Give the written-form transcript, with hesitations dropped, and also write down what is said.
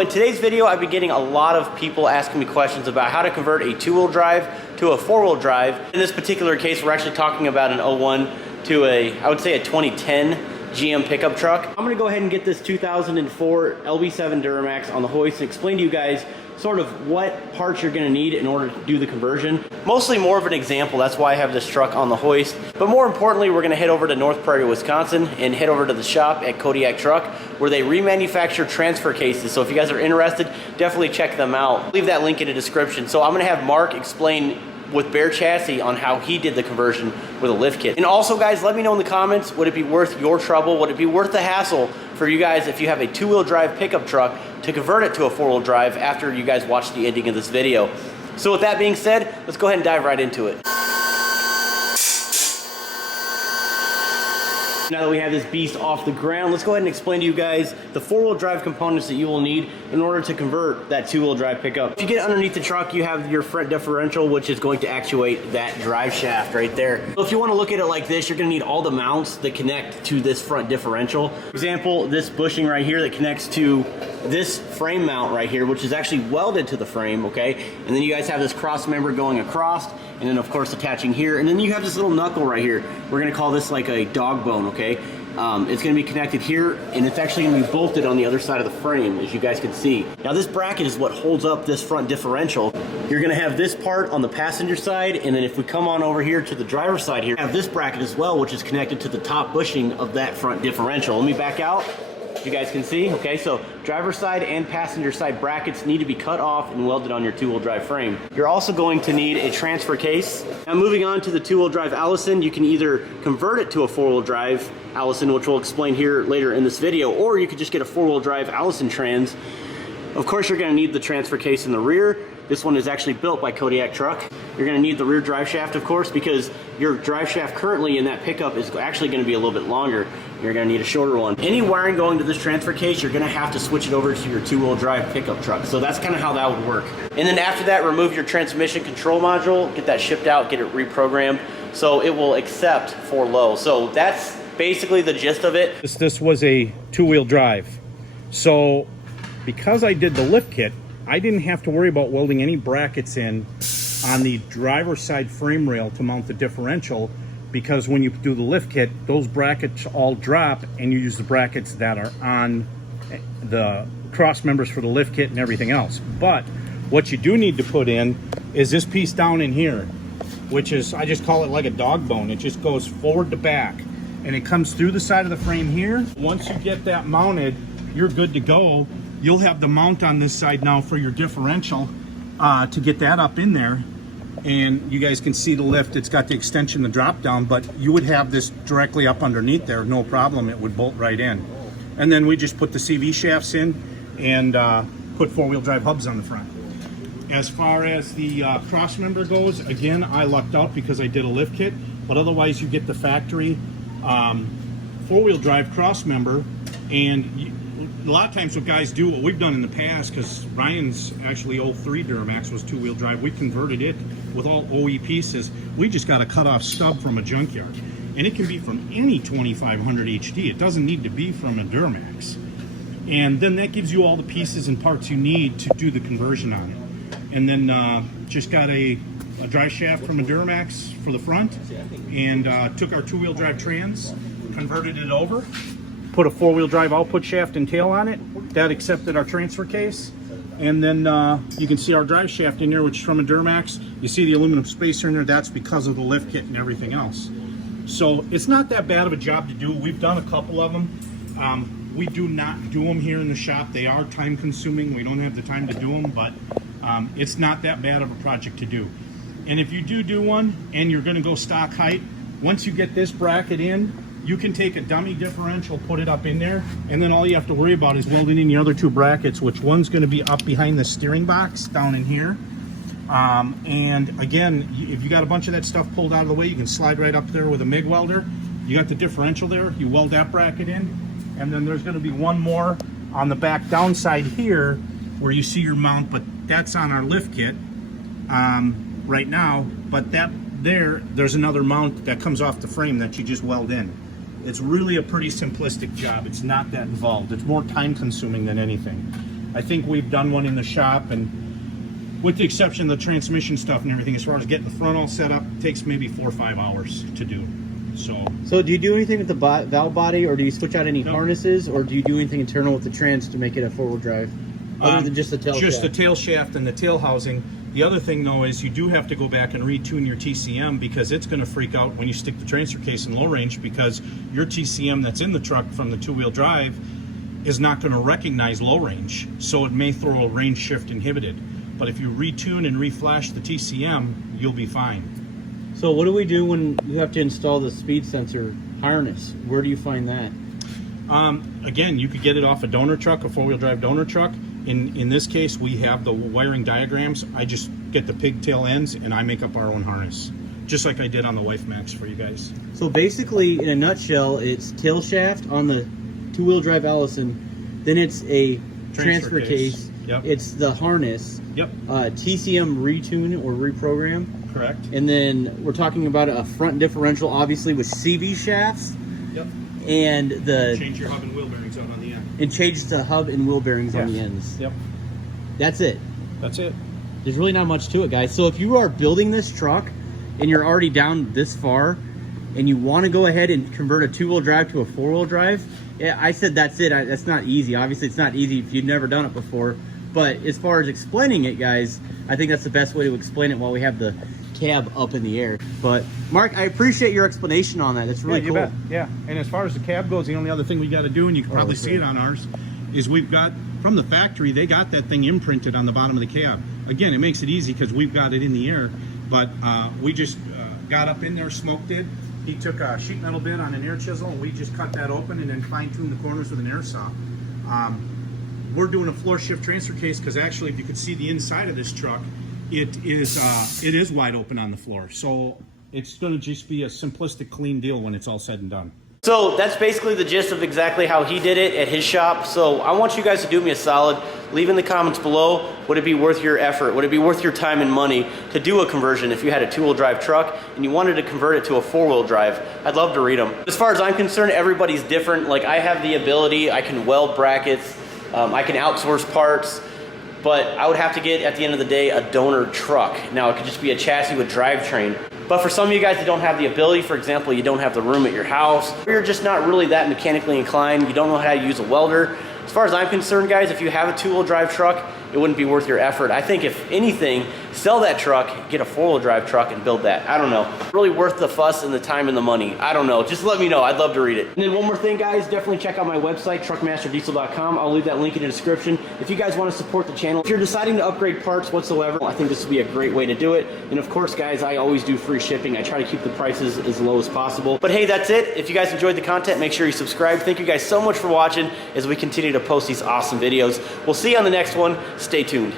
In today's video, I've been getting a lot of people asking me questions about how to convert a two-wheel drive to a four-wheel drive. In this particular case, we're actually talking about an 01 to I would say a 2010 GM pickup truck. I'm gonna go ahead and get this 2004 LB7 Duramax on the hoist and explain to you guys sort of what parts you're gonna need in order to do the conversion. Mostly more of an example, that's why I have this truck on the hoist. But more importantly, we're gonna head over to North Prairie, Wisconsin and head over to the shop at Kodiak Truck where they remanufacture transfer cases. So if you guys are interested, definitely check them out. Leave that link in the description. So I'm gonna have Mark explain with bare chassis on how he did the conversion with a lift kit. And also guys, let me know in the comments, would it be worth your trouble? Would it be worth the hassle for you guys if you have a two-wheel drive pickup truck to convert it to a four-wheel drive after you guys watch the ending of this video? So with that being said, let's go ahead and dive right into it. Now that we have this beast off the ground, let's go ahead and explain to you guys the four-wheel drive components that you will need in order to convert that two-wheel drive pickup. If you get underneath the truck, you have your front differential, which is going to actuate that drive shaft right there. So if you want to look at it like this, you're going to need all the mounts that connect to this front differential. For example, this bushing right here that connects to this frame mount right here, which is actually welded to the frame, okay? And then you guys have this cross member going across, and then of course attaching here, and then you have this little knuckle right here. We're gonna call this like a dog bone, okay? It's gonna be connected here, and it's actually gonna be bolted on the other side of the frame, as you guys can see. Now this bracket is what holds up this front differential. You're gonna have this part on the passenger side, and then if we come on over here to the driver's side here, have this bracket as well, which is connected to the top bushing of that front differential. Let me back out. You guys can see, okay, so driver's side and passenger side brackets need to be cut off and welded on your two-wheel drive frame. You're also going to need a transfer case. Now moving on to the two-wheel drive Allison, you can either convert it to a four-wheel drive Allison, which we'll explain here later in this video, or you could just get a four-wheel drive Allison trans. Of course, you're gonna need the transfer case in the rear. This one is actually built by Kodiak Truck. You're gonna need the rear drive shaft, of course, because your drive shaft currently in that pickup is actually gonna be a little bit longer. You're gonna need a shorter one. Any wiring going to this transfer case, you're gonna have to switch it over to your two-wheel drive pickup truck. So that's kind of how that would work. And then after that, remove your transmission control module, get that shipped out, get it reprogrammed, so it will accept for low. So that's basically the gist of it. This was a two-wheel drive. So because I did the lift kit, I didn't have to worry about welding any brackets in on the driver's side frame rail to mount the differential, because when you do the lift kit, those brackets all drop and you use the brackets that are on the cross members for the lift kit and everything else. But what you do need to put in is this piece down in here, which is, I just call it like a dog bone. It just goes forward to back and it comes through the side of the frame here. Once you get that mounted, you're good to go. You'll have the mount on this side now for your differential to get that up in there. And you guys can see the lift, it's got the extension, the drop down, but you would have this directly up underneath there, no problem, it would bolt right in. And then we just put the CV shafts in and put four-wheel drive hubs on the front. As far as the cross member goes, again, I lucked out because I did a lift kit, but otherwise you get the factory four-wheel drive cross member. And a lot of times what guys do, what we've done in the past, because Ryan's actually 03 Duramax was two-wheel drive, we converted it with all OE pieces. We just got a cut-off stub from a junkyard. And it can be from any 2500 HD. It doesn't need to be from a Duramax. And then that gives you all the pieces and parts you need to do the conversion on it. And then just got a drive shaft from a Duramax for the front, and took our two-wheel drive trans, converted it over, put a four-wheel drive output shaft and tail on it. That accepted our transfer case. And then you can see our drive shaft in there, which is from a Duramax. You see the aluminum spacer in there, that's because of the lift kit and everything else. So it's not that bad of a job to do. We've done a couple of them. We do not do them here in the shop. They are time consuming. We don't have the time to do them, but it's not that bad of a project to do. And if you do one and you're gonna go stock height, once you get this bracket in, you can take a dummy differential, put it up in there, and then all you have to worry about is welding in the other two brackets, which one's going to be up behind the steering box down in here. And again, if you got a bunch of that stuff pulled out of the way, you can slide right up there with a MIG welder. You got the differential there, you weld that bracket in, and then there's going to be one more on the back downside here where you see your mount, but that's on our lift kit right now. But there's another mount that comes off the frame that you just weld in. It's really a pretty simplistic job. It's not that involved. It's more time consuming than anything. I think we've done one in the shop, and with the exception of the transmission stuff and everything, as far as getting the front all set up, it takes maybe 4 or 5 hours to do. So do you do anything with the valve body, or do you switch out any harnesses, or do you do anything internal with the trans to make it a four-wheel drive? Other than just the tail just shaft? the tail shaft and the tail housing. The other thing, though, is you do have to go back and retune your TCM, because it's going to freak out when you stick the transfer case in low range, because your TCM that's in the truck from the two-wheel drive is not going to recognize low range, so it may throw a range shift inhibited. But if you retune and reflash the TCM, you'll be fine. So what do we do when you have to install the speed sensor harness? Where do you find that? Again, you could get it off a donor truck, a four-wheel drive donor truck. In this case, we have the wiring diagrams. I just get the pigtail ends and I make up our own harness, just like I did on the Wife Max for you guys. So basically, in a nutshell, it's tail shaft on the two-wheel drive Allison, then it's a transfer case. Yep. It's the harness. Yep. TCM retune or reprogram. Correct. And then we're talking about a front differential, obviously, with CV shafts. Yep. And the change your hub and wheel bearings out on the end. And change the hub and wheel bearings on the ends. Yep. That's it. That's it. There's really not much to it, guys. So if you are building this truck and you're already down this far and you want to go ahead and convert a two-wheel drive to a four-wheel drive, yeah, I said that's it. That's not easy. Obviously, it's not easy if you've never done it before. But as far as explaining it, guys, I think that's the best way to explain it while we have the cab up in the air. But Mark, I appreciate your explanation on that. That's really cool. You bet. Yeah. And as far as the cab goes, the only other thing we got to do, and you can probably see it on ours, is we've got, from the factory, they got that thing imprinted on the bottom of the cab. Again, it makes it easy because we've got it in the air, but we just got up in there, smoked it. He took a sheet metal bit on an air chisel, and we just cut that open and then fine-tuned the corners with an air saw. We're doing a floor shift transfer case because actually, if you could see the inside of this truck, it is wide open on the floor. So it's going to just be a simplistic, clean deal when it's all said and done. So that's basically the gist of exactly how he did it at his shop. So I want you guys to do me a solid. Leave in the comments below, would it be worth your effort? Would it be worth your time and money to do a conversion if you had a two-wheel drive truck and you wanted to convert it to a four-wheel drive? I'd love to read them. As far as I'm concerned, everybody's different. Like, I have the ability, I can weld brackets, I can outsource parts, but I would have to get, at the end of the day, a donor truck. Now, it could just be a chassis with drivetrain. But for some of you guys that don't have the ability, for example, you don't have the room at your house, or you're just not really that mechanically inclined, you don't know how to use a welder, as far as I'm concerned, guys, if you have a two-wheel drive truck, it wouldn't be worth your effort. I think if anything, sell that truck, get a four-wheel drive truck and build that. I don't know. Really worth the fuss and the time and the money. I don't know. Just let me know. I'd love to read it. And then one more thing, guys, definitely check out my website, truckmasterdiesel.com. I'll leave that link in the description. If you guys want to support the channel, if you're deciding to upgrade parts whatsoever, I think this would be a great way to do it. And of course, guys, I always do free shipping. I try to keep the prices as low as possible. But hey, that's it. If you guys enjoyed the content, make sure you subscribe. Thank you guys so much for watching as we continue to post these awesome videos. We'll see you on the next one. Stay tuned.